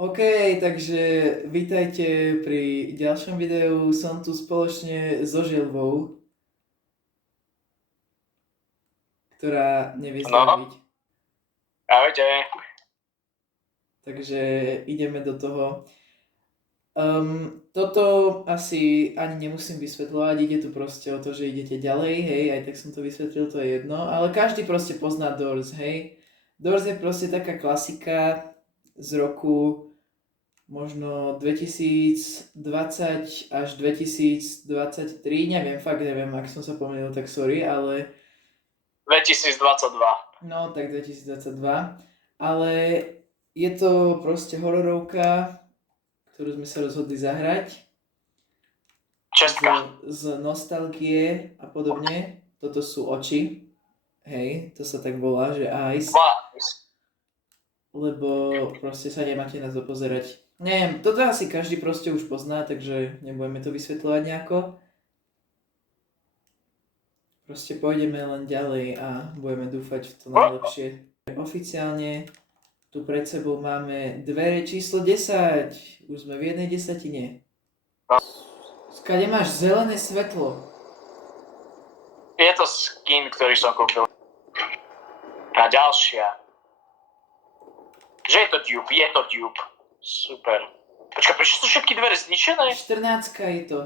OK, takže vítajte pri ďalšom videu. Som tu spoločne so Žilvou, ktorá nevie No, zdraviť. ahojte. Takže ideme do toho. Toto asi ani nemusím vysvetľovať, ide tu proste o to, že idete ďalej, hej, aj tak som to vysvetlil, to je jedno, ale každý proste pozná Doors, hej. Doors je proste taká klasika z roku možno 2020 až 2023, neviem, fakt neviem, ak som sa pomýlil, tak sorry, ale 2022. no tak 2022, ale je to proste hororovka, ktorú sme sa rozhodli zahrať Česka. z nostalgie a podobne. Toto sú oči, hej, to sa tak volá, že eyes, lebo proste sa nemáte na to pozerať. Neviem, toto asi každý proste už pozná, takže nebudeme to vysvetľovať nejako. Proste pôjdeme len ďalej a budeme dúfať v to najlepšie. Oficiálne tu pred sebou máme dvere číslo 10. Už sme v jednej desatine. Skade máš zelené svetlo. Je to skin, ktorý som kúpil. A ďalšia. Že je to dupe, je to dupe. Super. Počkaj, prečo sú všetky dvere zničené? 14 je to.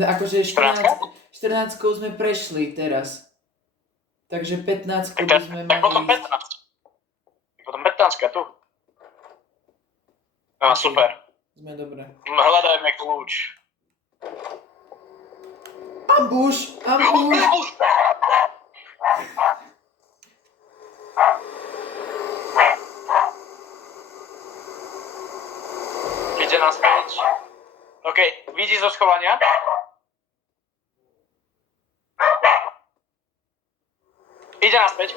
Akože 14 sme prešli teraz. Takže 15 by sme Tak potom mali 15. Potom 15 tu. No super. Sme dobré. Hľadajme kľúč. Ambush! Ambush! Ide naspäť. OK, vidí zo schovania. Ide naspäť.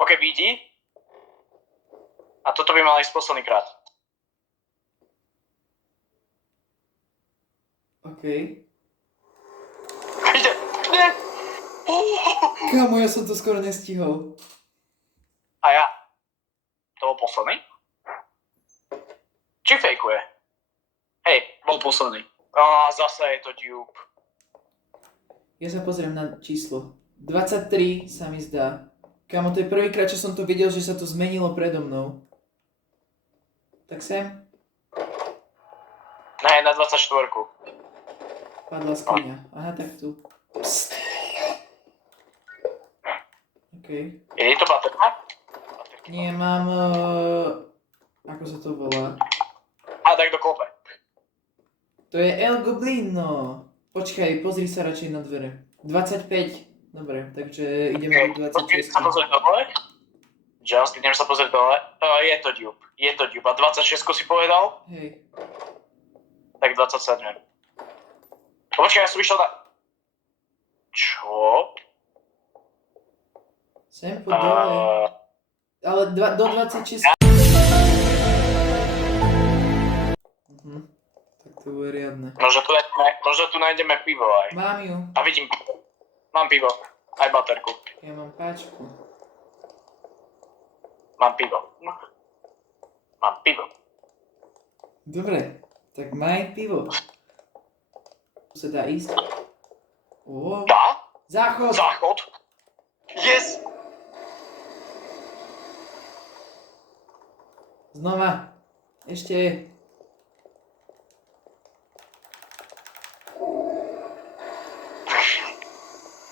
OK, vidí. A toto by mal ísť posledný krát. OK. Ide! Nie! Kámo, ja som to skoro nestihol. A ja. To bol posledný? Či fejkuje? Hej, bol posledný. Zase je to dupe. Ja sa pozriem na číslo. 23 sa mi zdá. Kámo, to je prvýkrát, čo som to videl, že sa to zmenilo predo mnou. Tak sem. Ne, na 24. Padla skriňa. Aha, tak tu. Psst. OK. Je to baterka? Nie, mám... ako sa to volá? A tak doklope. To je El Goblino. Počkaj, pozri sa radšej na dvere. 25. Dobre, takže ideme do 26. Idem sa pozrieť dole. Just, idem sa pozrieť dole. Je to dupe. Je to dupe. A 26 si povedal? Hej. Tak 27. Počkaj, ja som išiel na... Čo? Sem po dole. Ale do 26. Tak to bude riadne. Možno tu nájdeme pivo aj. Mám ju. A vidím pivo. Mám pivo. Aj baterku. Ja mám páčku. Mám pivo. Mám pivo. Dobre, tak maj pivo. Tu sa dá ísť. Ó, Dá? záchod! Záchod? Yes! Znova. Ešte.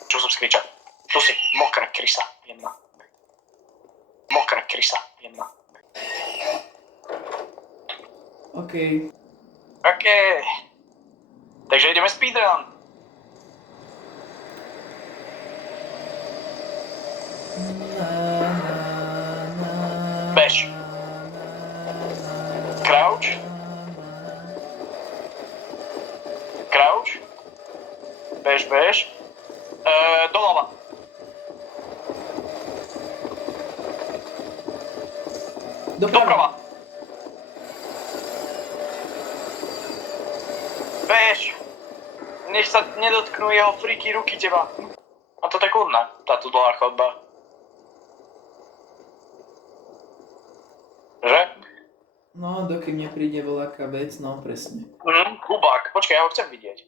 Čo som skričal? Tu si, mokrá krysa. Jedna. Mokrá krysa. Jedna. OK. OK. Takže ideme speedrun. Bež. Crouch. Crouch. Bež, bež. Doľava. Doprava. Bež. Nech sa nedotknú jeho friky ruky teba. A to tak kľudná, táto dlhá chodba. No, dokým nepríde voľaká vec, no presne. Kubák. Počkaj, ja ho chcem vidieť.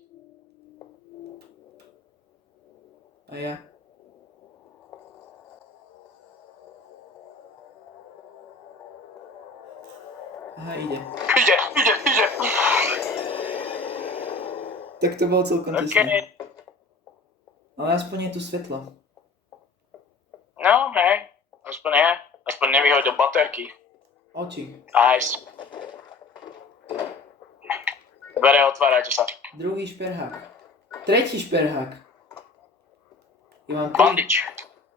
A ja? Aha, ide. Ide. Tak to bolo celkom OK. tesné. Ale aspoň je tu svetlo. No, hej. Aspoň je. Aspoň nevyhoď do baterky. Oči. Nice. Dvere, otvárajte sa. Druhý šperhák. Tretí šperhák. Ja mám Bandič.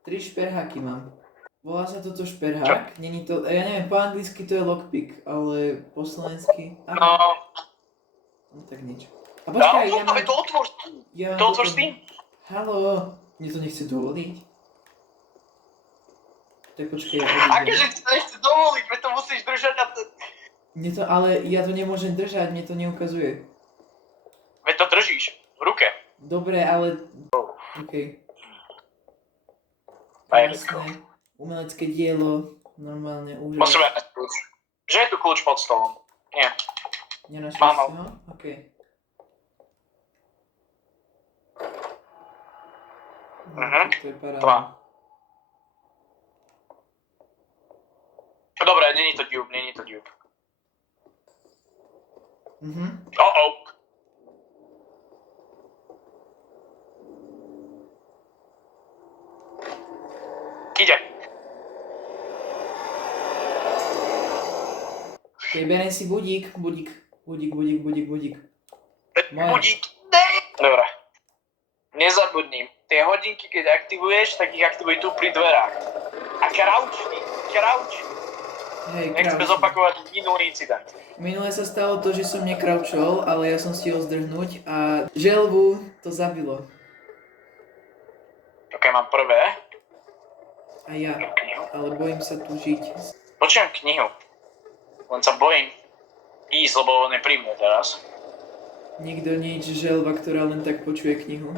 3 šperháky mám. Volá sa toto šperhák. Není to, ja neviem, po anglicky to je lockpick, ale po slovensky... No. No tak nič. A počkaj, ja mám... To otvor. Ja To otvor s tým. Haló, mne to nechce dovoliť. Tak počkaj, ja Akože ti to nechce dovoliť, preto musíš držať a... Mne to, ale ja to nemôžem držať, mne to neukazuje. Veď to držíš v ruke. Dobre, ale... OK. Jasné. Umelecké dielo, normálne úžas. Musíme nájsť kľúč. Že je tu kľúč pod stolom? Nie. Nenašiel Mám. si ho? OK. No, to je paráda. Dva. Dobre, není to dupe. Oh. Ide. Okay, beriem si budík. Budík. Moje. Budík. Dobre. Nezabudni. Tie hodinky, keď aktivuješ, tak ich aktivuj tu pri dverách. A kraučni. Hej, Nechceme krauč. zopakovať minulý incident. Minule sa stalo to, že som nekraučol, ale ja som stihol zdrhnúť a želvu to zabilo. Ok, mám prvé. A ja. Knihu. Ale bojím sa tu žiť. Počujem knihu. Len sa bojím ísť, lebo on je pri mne teraz. Nikto nič, želva, ktorá len tak počuje knihu.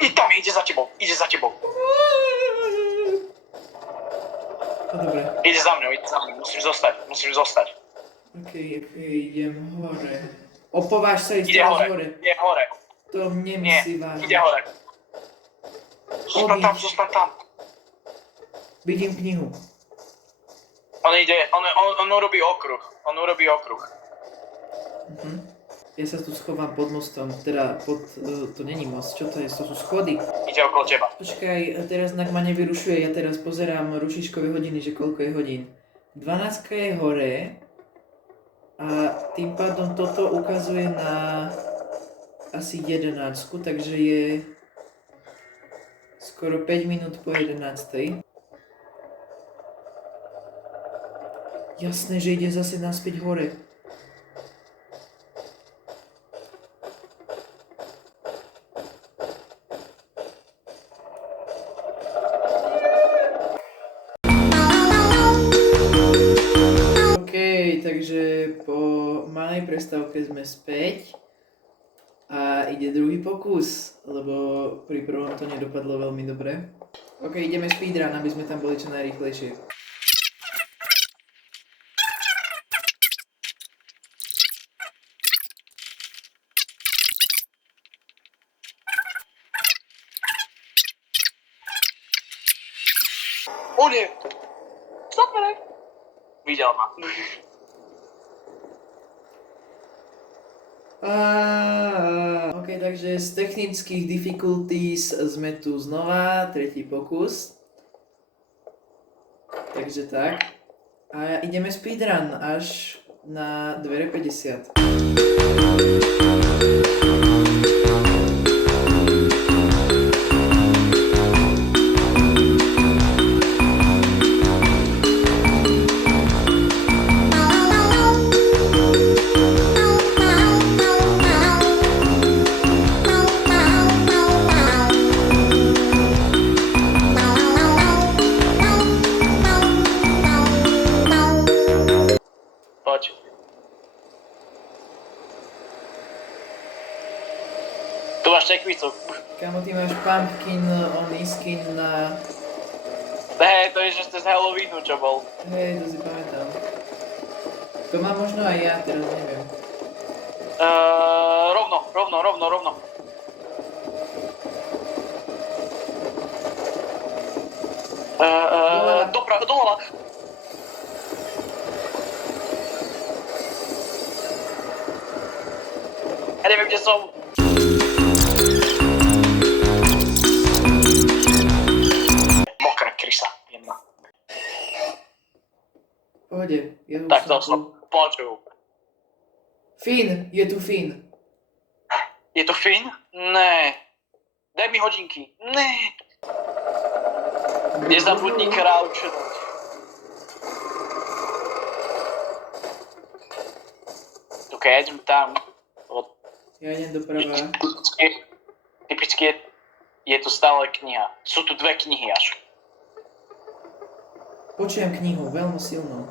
I tam ide za tebou. No dobre. Ide za mňou. Musíš zostať. OK, idem hore. Opováž sa ísť Ide teraz hore. To Nie, nemyslí vážne. ide hore. Zostaň tam. Vidím knihu. On urobí okruh. Ja sa tu schovám pod mostom, teda to není most, čo to je, to sú schody. Ide okolo teba. Počkaj, teraz znak ma nevyrušuje, ja teraz pozerám rušičkové hodiny, že koľko je hodín. 12 je hore a tým pádom toto ukazuje na asi 11, takže je skoro 5 minút po 11. Jasné, že ide zase naspäť hore. Takže po malej prestávke sme späť a ide druhý pokus, lebo pri prvom to nedopadlo veľmi dobre. OK, ideme speedrun, aby sme tam boli čo najrýchlejšie. O nie! Zapere! Videl ma. OK, takže z technických difficulties sme tu znova, tretí pokus. Takže tak. A ideme speedrun až na dvere 50. Poď. Tu máš tekvicu. Kamo, ty máš pumpkin only skin na... Hej, to je, že ste z Halloweenu, čo bol. Hej, to si pamätám. To To mám možno aj ja, teraz neviem. Rovno. Doľava. Ja neviem, kde som. Mokrá krysa, jedna. Pohode, ja už Tak to som tu. som počul. Finn, je tu Finn. Je to Finn? Ne. Daj mi hodinky. Ne. Nezabudni crouchnúť. Ok, ja idem tam. Ja idem doprava. Typicky je to stále kniha. Sú tu dve knihy až. Počujem knihu, veľmi silno.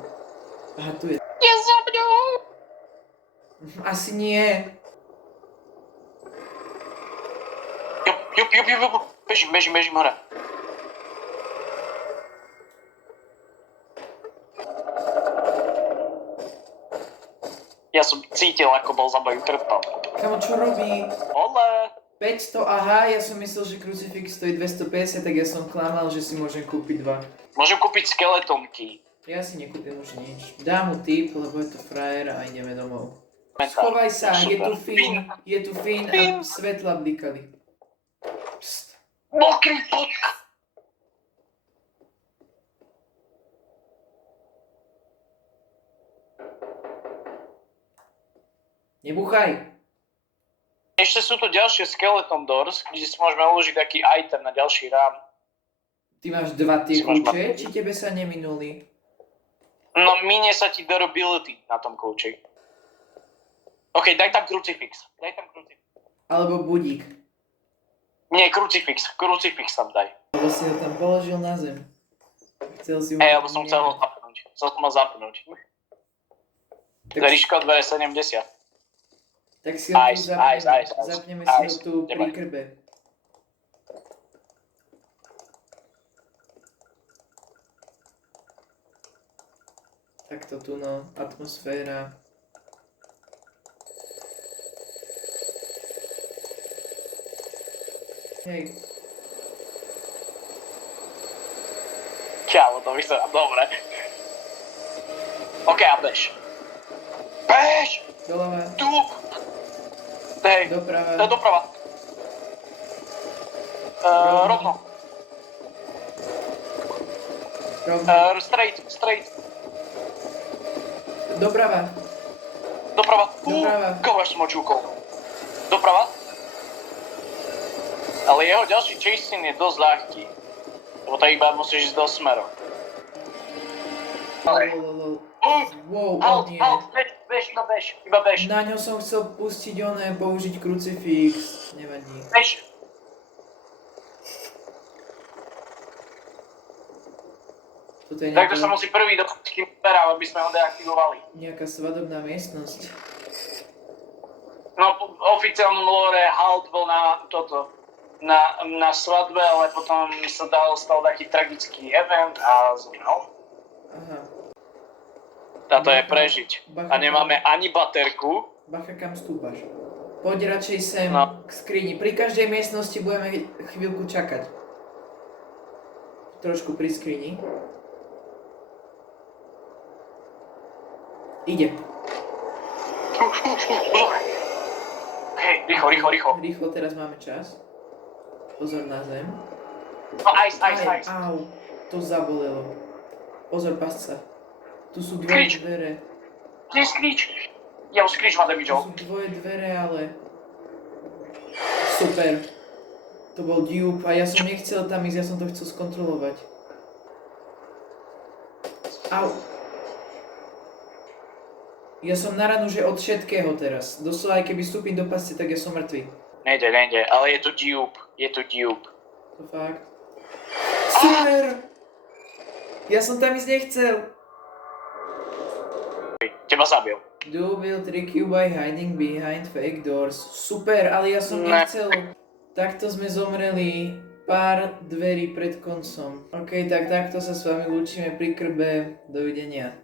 Aha, tu je. Je za mňou! Asi nie. Jup. Bežím hore. Ja som cítil, ako bol za moju trpom. Kamo, čo robí? Ole! 500, aha, ja som myslel, že krucifix stojí 250, tak ja som klamal, že si môžem kúpiť 2. Môžem kúpiť skeletonky. Ja si nekúpim už nič. Dám mu tip, lebo je to frajer a ideme domov. Schovaj sa, je tu Finn a svetla blikali. Pst. Mokrý pot! Nebuchaj! Ešte sú tu ďalšie skeleton doors, kde si môžeme uložiť taký item na ďalší rán. Ty máš 2 tie Si máš kľúče, či tebe sa neminuli? No minie sa ti durability na tom kľúči. OK, daj tam crucifix. Alebo budík. Nie, crucifix tam daj. Lebo si ho tam položil na zem. Chcel si ho... Lebo som chcel ho zapnúť. Chcel som ho zapnúť. Tak, Dveričko, dvere 70. tak si ho tu Ice. zapneme si ho tu pri krbe. Takto tu no, atmosféra. Hej. Kámo, to vyzerá dobre. OK, a bež. Bež! Doľava, Tu! Hej, doprava, doprava. Rovno. rovno, Straight. doprava, Doprava. Doprava. Koho som očúkol? Doprava? Ale jeho ďalší chasing je dosť ľahký. Lebo to iba musíš ísť do smeru. lololol. Wow, Halt, nie. iba bež. Na ňo som chcel pustiť použiť krucifix. Nevadí. Bež. Toto je Takto sa nejaká, musí prvý dopustiť kým pera, aby sme ho deaktivovali. nejaká svadobná miestnosť. No, v oficiálnom lore Halt bol na svadbe, ale potom sa stal taký tragický event a zomrel. Aha. Táto je prežiť. A nemáme ani baterku. Bacha, kam stúpaš? Poď radšej sem No. k skrini. Pri každej miestnosti budeme chvíľku čakať. Trošku pri skrini. Ide. Hej, rýchlo. Rýchlo, teraz máme čas. Pozor na zem. No, ice. Au, to zabolelo. Pozor, pasca. Tu sú dvoje Skrič. dvere. Kde je Screech? Ja už Screech ma Tu damageol. sú dvoje dvere, ale... Super. To bol dupe a ja som nechcel tam ísť, ja som to chcel skontrolovať. Au. Ja som na ranu, že od všetkého teraz. Doslova, aj keby vstúpim do pasce, tak ja som mŕtvy. Nejde, ale je tu dupe. To fakt. Super! Ja som tam ísť nechcel. Teba zabil. Do will trick you by hiding behind fake doors. Super, ale ja som Ne. nechcel. Takto sme zomreli pár dverí pred koncom. OK, tak takto sa s vami lúčime pri krbe. Dovidenia.